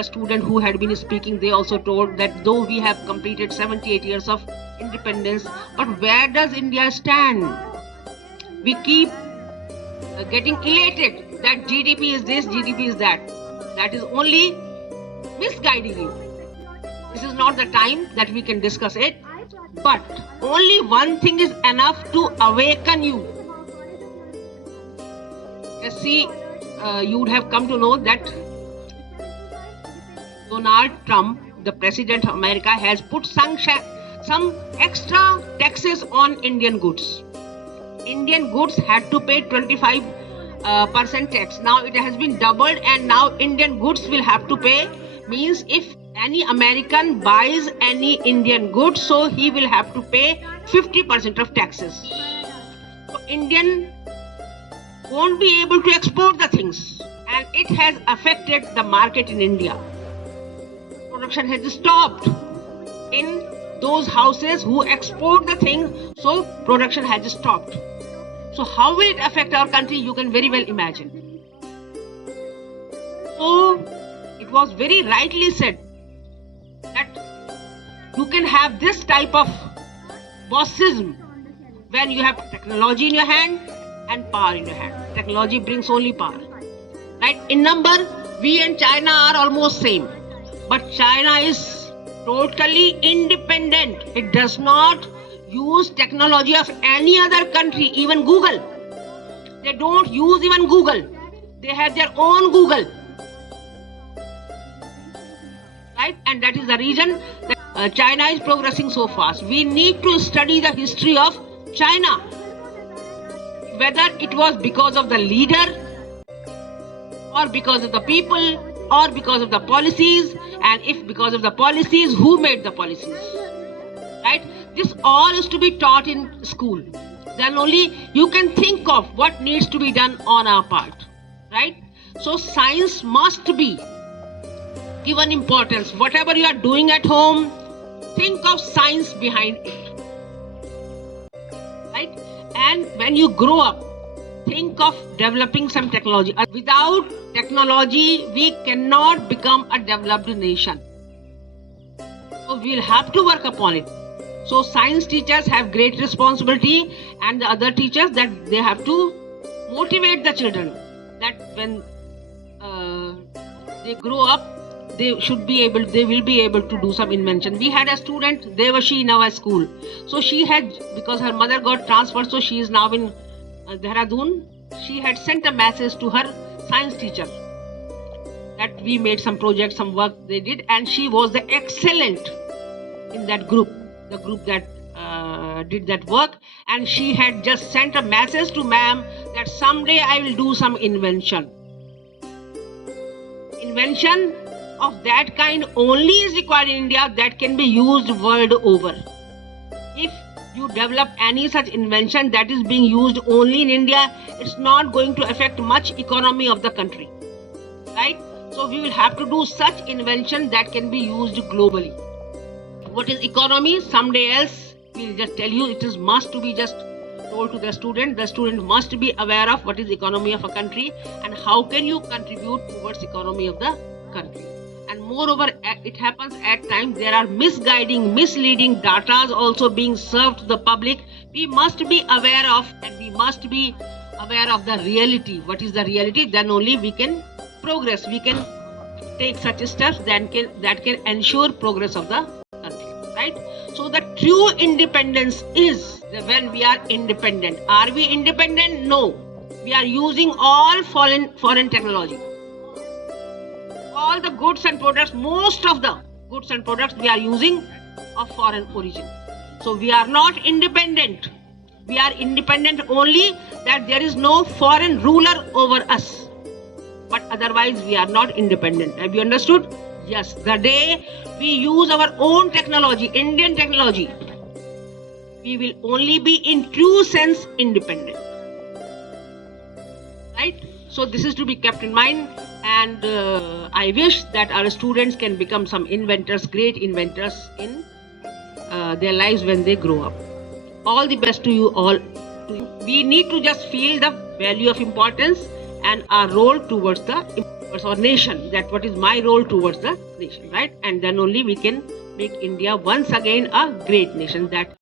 the student who had been speaking, they also told that though we have completed 78 years of independence, but where does India stand? We keep getting elated that GDP is this, GDP is that. That is only misguiding you. This is not the time that we can discuss it, but only one thing is enough to awaken you. See, you would have come to know that Donald Trump, the President of America, has put some extra taxes on Indian goods. Indian goods had to pay 25% tax. Now it has been doubled, and now Indian goods will have to pay. Means if any American buys any Indian goods, so he will have to pay 50% of taxes. So Indian won't be able to export the things, and it has affected the market in India. Production has stopped in those houses who export the thing, so production has stopped. So how will it affect our country? You can very well imagine. So it was very rightly said that you can have this type of bossism when you have technology in your hand and power in your hand. Technology brings only power. Right? In number, we and China are almost same. But China is totally independent. It does not use technology of any other country, even Google. They don't use even Google. They have their own Google. Right? And that is the reason that China is progressing so fast. We need to study the history of China. Whether it was because of the leader, or because of the people, or because of the policies, and if because of the policies, who made the policies? Right? This all is to be taught in school. Then only you can think of what needs to be done on our part. Right? So science must be given importance. Whatever you are doing at home, think of science behind it. Right? And when you grow up, think of developing some technology. Without technology, we cannot become a developed nation. So we'll have to work upon it. So science teachers have great responsibility, and the other teachers that they have to motivate the children that when they grow up, they will be able to do some invention. We had a student, Devashi, in our school. So she had, because her mother got transferred, so she is now in Dehradun. She had sent a message to her science teacher that we made some project, some work they did, and she was the excellent in that group, the group that did that work. And she had just sent a message to ma'am that someday I will do some invention. Invention of that kind only is required in India, that can be used world over. If you develop any such invention that is being used only in India, it's not going to affect much economy of the country. Right? So we will have to do such invention that can be used globally. What is economy? Someday else we'll just tell you. It is must to be just told to the student. The student must be aware of what is economy of a country and how can you contribute towards economy of the country. And moreover, it happens at times there are misguiding, misleading data also being served to the public. We must be aware of, and we must be aware of the reality. What is the reality? Then only we can progress. We can take such steps that can ensure progress of the country. Right? So the true independence is when we are independent. Are we independent? No. We are using all foreign technology. All the goods and products, most of the goods and products we are using of foreign origin. So we are not independent. We are independent only that there is no foreign ruler over us. But otherwise we are not independent. Have you understood? Yes. The day we use our own technology, Indian technology, we will only be in true sense independent. Right? So this is to be kept in mind, and I wish that our students can become some inventors, great inventors in their lives when they grow up. All the best to you all. We need to just feel the value of importance and our role towards the towards our nation, that what is my role towards the nation, right? And then only we can make India once again a great nation. That